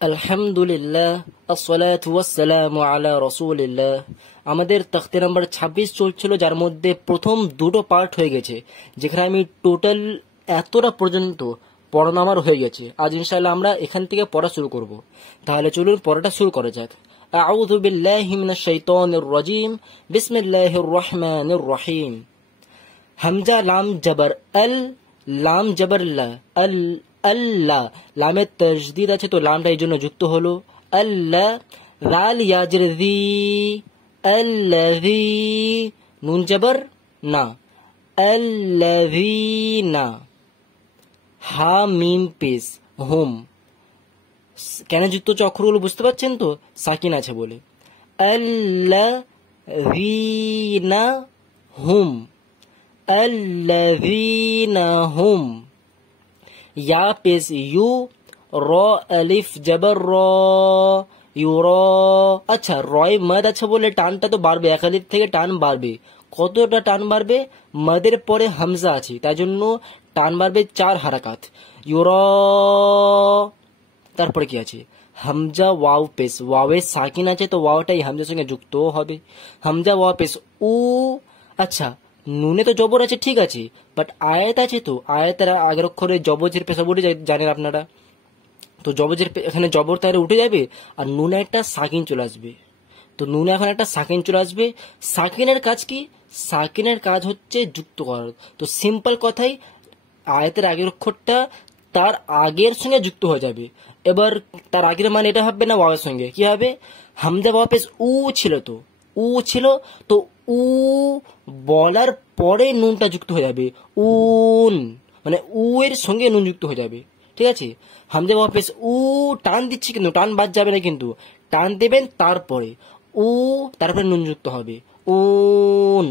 আলহামদুলিল্লাহ আসসালাতু ওয়াসসালামু আলা রাসূলিল্লাহ। আমাদের তখতে নাম্বার 26 চলছিল, যার মধ্যে প্রথম দুটো পার্ট হয়ে গেছে, যেখানে আমি টোটাল এতটা পর্যন্ত পড়ানো আমার হয়ে গেছে। আজ ইনশাআল্লাহ আমরা এখান থেকে পড়া শুরু করব। তাহলে চলুন পড়াটা শুরু করা যাক। আউযু বিল্লাহি মিনাশ শাইতানির রাজিম, বিসমিল্লাহির রহমানির রহিম। হামজা লাম জবর আল, লাম জবর লা, আল আল্লাহ, লামের তাজদীদ আছে তো লামটা এই জন্য যুক্ত হলো আল্লাহ। রাল ইয়াজের দি, আল্লাযী, নুন জবর না, আল্লাযীনা। হা মিম পেশ হুম। কেন যুক্ত হচ্ছে অক্ষরগুলো বুঝতে পারছেন তো, সাকিন আছে বলে। আল্লাযীনা হুম, আল্লাযীনা হুম। या पेश यू, रो अलिफ जबर रो, ইউরো। আচ্ছা, রয় মদ আছে বলে টানটা তো বাড়বে, এক আলিফ থেকে টান বাড়বে। কতটা টান বাড়বে? মদের পরে হামজা আছে, তাই জন্য টান বাড়বে 4 হারাকাত। ইউরো। তারপরে কি আছে? হামজা ওয়াও পেশ, ওয়াওয়ে সাকিন আছে তো ওয়াওটাই হামজার সঙ্গে যুক্ত হবে। হামজা ওয়াও পেশ উ। আচ্ছা, নুনে তো জবর আছে ঠিক আছে, বাট আয়াত আছে তো আয়াতের আগের অক্ষরে জবজের পেশা বলে জানেন আপনারা তো, জবজের এখানে জবর তাহলে উঠে যাবে আর নুনে একটা সাকিন চলে আসবে। তো নুনে এখন একটা সাকিন চলে আসবে। সাকিনের কাজ কি? সাকিনের কাজ হচ্ছে যুক্ত করা। তো সিম্পল কথাই, আয়াতের আগের অক্ষরটা তার আগের সঙ্গে যুক্ত হয়ে যাবে। এবার তার আগের মানে এটা হবে না ওয়াওয়ের সঙ্গে, কি হবে? হামজা ওয়াও পেশ উ ছিল তো, উ ছিল তো উ বলার পরে নুনটা যুক্ত হয়ে যাবে, উন, মানে উ এর সঙ্গে নুন যুক্ত হয়ে যাবে। ঠিক আছে? হামজা ওয়াও পেশ উ, টান দিচ্ছি কিন্তু টান বাদ যাবে না, কিন্তু টান দেবেন তারপরে উ, তারপরে নুন যুক্ত হবে, উন।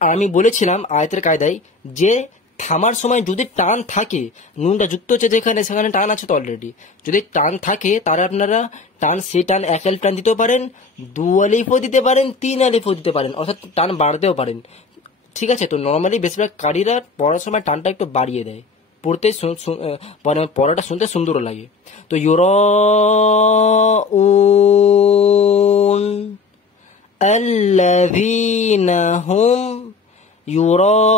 আর আমি বলেছিলাম আয়াতের কায়দায় যে থামার সময় যদি টান থাকে, নুনটা যুক্ত হচ্ছে যেখানে সেখানে টান আছে তো অলরেডি, যদি টান থাকে তাহলে আপনারা টান, সেই টান 1 আলিফ টান দিতেও পারেন, 2 আলিফও দিতে পারেন, 3 আলিফও দিতে পারেন, অর্থাৎ টান বাড়তেও পারেন। ঠিক আছে? তো নর্মালি বেশিরভাগ কারীরা পড়ার সময় টানটা একটু বাড়িয়ে দেয়, পড়তে পড়াটা শুনতে সুন্দর লাগে। তো ইউরাউন আল্লাযীনা হুম ইউরাউন।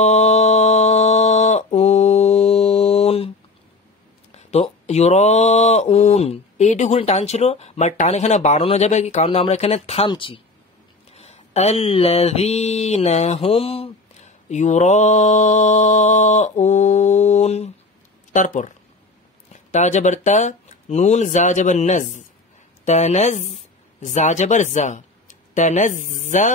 তো ইউরাউন এইটুকুনি টান ছিল, বাট টান এখানে বাড়ানো যাবে কারণ আমরা এখানে থামছি। আল্লাযীনা হুম ইউরাউন। তারপর তা জবর তা, নুন জা জবর নজ, তানজ, জা জবর জা, তানাজ্জা।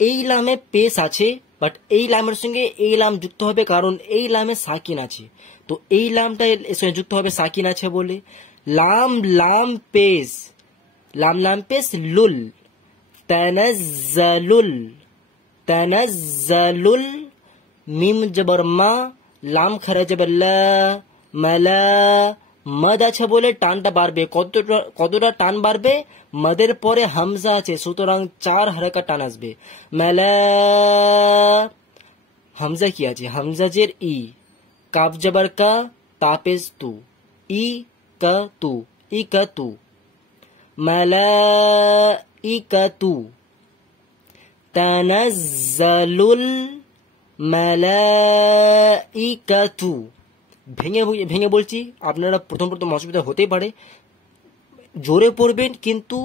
এই লামে পেশ আছে, বাট এই লামের সঙ্গে এই লাম যুক্ত হবে কারণ এই লামে সাকিন আছে, তো এই লামটা এর সঙ্গে যুক্ত হবে সাকিন আছে বলে। লাম লাম পেশ, লাম লাম পেশ লুল, তানাজ্জালুল, তানাজ্জালুল। মিম জবর মা, লাম খারা জবর লা, মালা। মদ আছে বলে টানটা বাড়বে। কতটা টান বাড়বে? মদের পরে হামজা আছে, সুতরাং 4 হারাকাত টান আসবে। মালা। হামজা কি আছে? হামজা জের ই, কাফ জবর কা, তা পেশ তু, ই কা তু, ই কা তু, মালাইকাতু, তানাজ্জালুল মালাইকাতু। ভেঙে ভেঙে বলছি, আপনারা প্রথম অসুবিধা হতেই পারে। জোরে পড়বেন কিন্তু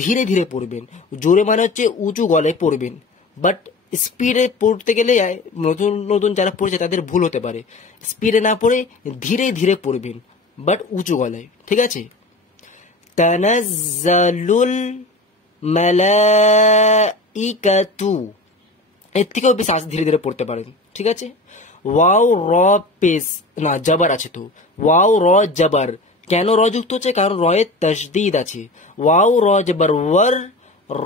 ধীরে ধীরে পড়বেন। জোরে মানে হচ্ছে উঁচু গলায় পড়বেন, বাট স্পিডে পড়তে গেলে নতুন নতুন যারা পড়ছে তাদের ভুল হতে পারে। স্পিডে না পড়ে ধীরে ধীরে পড়বেন, বাট উঁচু গলায়। ঠিক আছে? তানাজ্জালুল মালাইকাতু, এর থেকেও বেশি ধীরে ধীরে পড়তে পারেন। ঠিক আছে? ওয়াও র পেশ না, জবর আছে তো, ওয়াও র জবর। কেন র যুক্ত হচ্ছে? কারণ রয়ে তাজদীদ আছে। ওয়াও র জবর ওয়ার,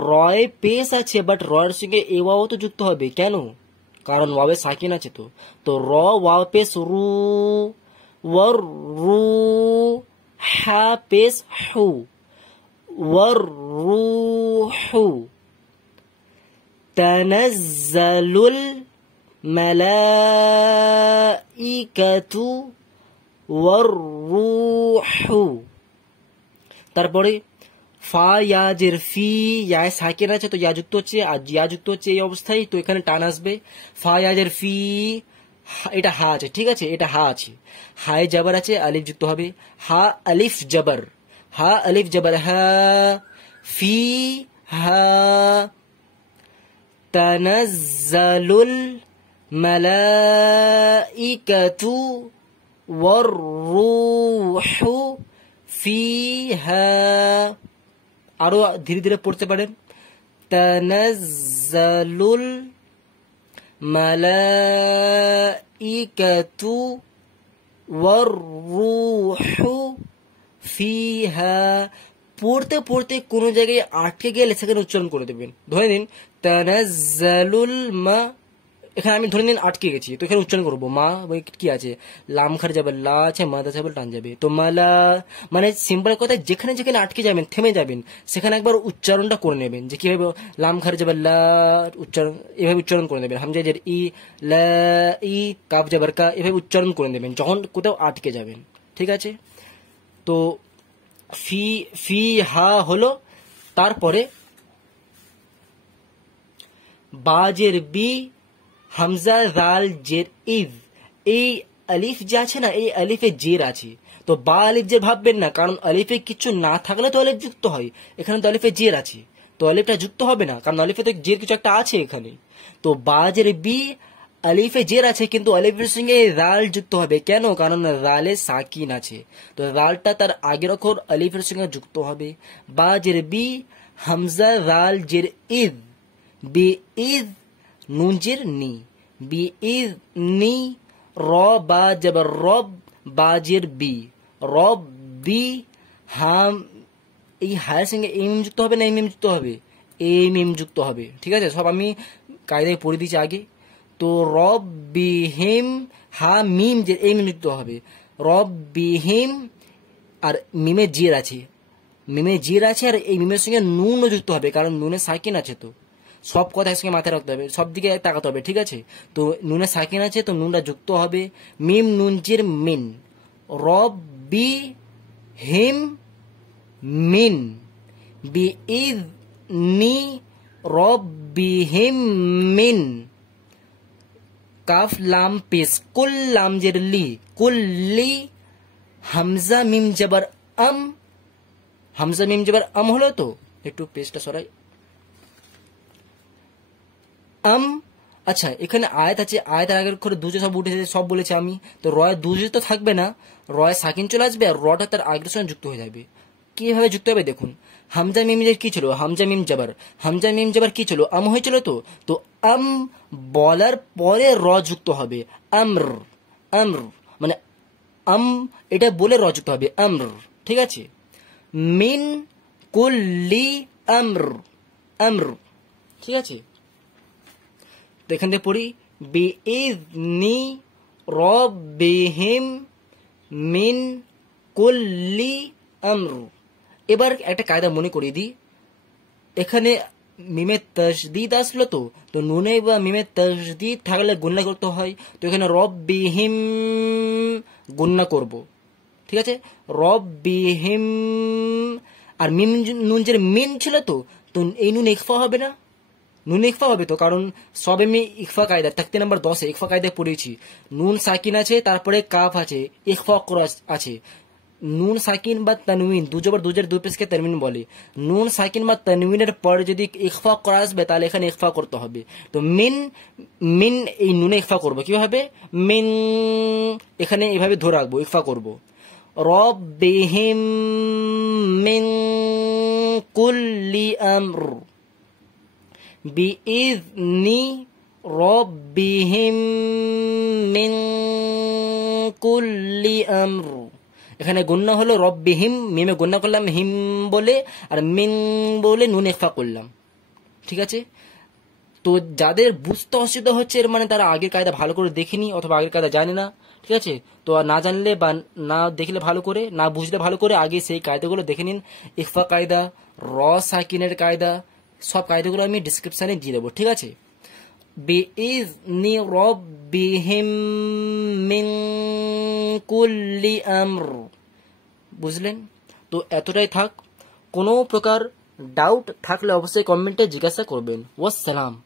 রয়ে পেশ আছে, বাট রয়ের সঙ্গে এ ওয়াও তো যুক্ত হবে। কেন? কারণ ওয়াবে সাকিন আছে তো। তো র ওয়াও পেশ রু, ওয়ার রু। হা পেশ হু, ওয়ার রুহু। তানাজ্জালুল মালাইকাতু ওয়াররুহু। তারপরে ফা ইয়াজের ফি, ইয়ায় সাকিন আছে তো ইয়া যুক্ত হচ্ছে, আর ইয়া যুক্ত হচ্ছে এই অবস্থায়, তো এখানে টান আসবে। ফা ইয়াজের ফি, এটা হা আছে, ঠিক আছে, এটা হা আছে, হায় জাবার আছে, আলিফ যুক্ত হবে, হা আলিফ জাবার, হা আলিফ জাবার হা, ফি হা তানাজ্জালুল মালাইকাতু ওয়াররূহু ফিহা। আরো ধীরে ধীরে পড়তে পারেন। তানাজ্জালুল মালাইকাতু ওয়াররূহু ফিহা। পড়তে পড়তে কোনো জায়গায় আটকে গেলে সেখানে উচ্চারণ করে দেবেন। ধরে নিন তানাজ্জালুল মা, এখানে আমি ধরে নিন আটকে গেছি, তো এখানে উচ্চারণ করবো মা, কি আছে, লাম খার যাবে, লা আছে, মাদা যাবে, টান যাবে, তো মালা, মানে সিম্পল কথা, যেখানে যেখানে আটকে যাবেন, থেমে যাবেন, সেখানে একবার উচ্চারণটা করে নেবেন, যে কিভাবে লাম খার যাবে লা, উচ্চারণ এভাবে উচ্চারণ করে নেবেন, হামজা জের ই, লা ই, কাফ যাবার কা, এভাবে উচ্চারণ করে নেবেন যখন কোথাও আটকে যাবেন, ঠিক আছে। তো ফি ফি হা হলো। তারপরে বাজের বি, হামজা জাল জের ইজ, এই আলিফ যে আছে না, এই আলিফে জের আছে, তো বা আলিফ জের ভাববেন না, কারণ আলিফে কিছু না থাকলে তো আলিফ যুক্ত হয়, এখানে তো আলিফে জের আছে, তো আলিফটা যুক্ত হবে না, কারণ আলিফে তো জের কিছু একটা আছে এখানে। তো বাজের বি, আলিফে জের আছে কিন্তু আলিফের সঙ্গে রাল যুক্ত হবে, কেন, কারণ রালে সাকিন আছে, তো রালটা তার আগের অক্ষর আলিফের সঙ্গে যুক্ত হবে। বাজের বি, হামজা রাল জের ইজ, বি ইজ, নুন জের নি, বি ইজ নি, র বা জবর রব, বাজের বি, রব বি, হাম, এই হায়ের সঙ্গে এই মিম যুক্ত হবে না এই মিম যুক্ত হবে, এই মিম যুক্ত হবে, ঠিক আছে, সব আমি কায়দায় পড়ে দিচ্ছি আগে। তো রব বিহিম, হা মিম যে এই মিম যুক্ত হবে, রব বিহিম, আর মিমে জির আছে, মিমে জির আছে, আর এই মিমের সঙ্গে নুনও যুক্ত হবে, কারণ নুনে সাকিন আছে, তো সব কথা একসঙ্গে মাথায় রাখতে হবে, সব দিকে তাকাতে হবে, ঠিক আছে। তো নুনে সাকিন আছে, তো নুনটা যুক্ত হবে, মিম নুন জির মিন, রব বি হিম মিন, বি ইজ নি, রব বি হিম মিন, কাফ লাম পেশ, কুল লাম জের লি, কুল্লি, হামজা মিম জবর আম, হামজা মিম জবর আম হলো, তো একটু পেজটা সরাই, আম। আচ্ছা, এখানে আয়াত আছে, আয়াতের আগের করে দুজে সব উঠেছে, সব বলেছে আমি, তো রয় দুজে তো থাকবে না, রয় সাকিন চলে আসবে, আর রটা তার আগের সঙ্গে যুক্ত হয়ে যাবে। কিভাবে যুক্ত হবে দেখুন, হামজা মিম জের কি ছিল, হামজা মিম জবর, হামজা মিম জবর কি ছিল, আম হয়েছিল, তো আম বলার পরে র যুক্ত হবে, আমর, আমর, মানে আম এটা বলে র যুক্ত হবে, আমর, ঠিক আছে। মিন কুল্লি আমর, আমর, ঠিক আছে। তো এখান থেকে পড়ি, বিইজনি রব্বিহিম মিন কুল্লি আমর। এবার একটা কায়দা মনে করিয়ে দিই, এখানে মিমে তাসদিদ আসলো, তো নুনে বা মিমে তাসদিদ থাকলে গুণনা করতে হয়, তো এখানে রব্বিহিম গুণনা করব, ঠিক আছে, রব্বিহিম, আর মিম নুন যে মিন ছিল, তো এই নুন ইখফা হবে না, নুন ইকফা হবে, তো কারণ সব এমনি ইকফা কায়দা, তাকতি নাম্বার 10 ইকফা কায়দায় পড়েছি, নুন সাকিন আছে, তারপরে কাফ আছে, ইকফা আছে, নুন সাকিন বা তানউইন, দুজবর দুজের দুই পেশকে তানউইন বলে, নুন সাকিন বা তানউইনের পরে যদি ইকফা করা আসবে তাহলে এখানে ইকফা করতে হবে, তো মিন, মিন এই নুনে ইকফা করবো, কিভাবে, মিন, এখানে এভাবে ধরে রাখবো, ইকফা করবো, রব্বিহিম মিন কুল্লি আমর, বিইজনি রব্বিহিম মিন কুল্লি আমর। এখানে গুন্না হলো রব্বিহিম, মিমে গুন্না করলাম হিম বলে, আর মিন বলে নুন ইখফা করলাম, ঠিক আছে। তো যাদের বুঝতে অসুবিধা হচ্ছে, এর মানে তারা আগের কায়দা ভালো করে দেখেনি, অথবা আগের কায়দা জানে না, ঠিক আছে। তো না জানলে বা না দেখলে ভালো করে, না বুঝলে ভালো করে, আগে সেই কায়দাগুলো দেখে নিন, ইখফা কায়দা, র সাকিনের কায়দা, সব কায়দাগুলো আমি ডিসক্রিপশনে দিয়ে দেবো, ঠিক আছে। বিইজনি রব্বি বিহিম মিন কুল্লি আমর। বুঝলেন? তো এতটাই থাক। কোনো প্রকার ডাউট থাকলে অবশ্যই কমেন্টে জিজ্ঞাসা করবেন। ওয়াসসালাম।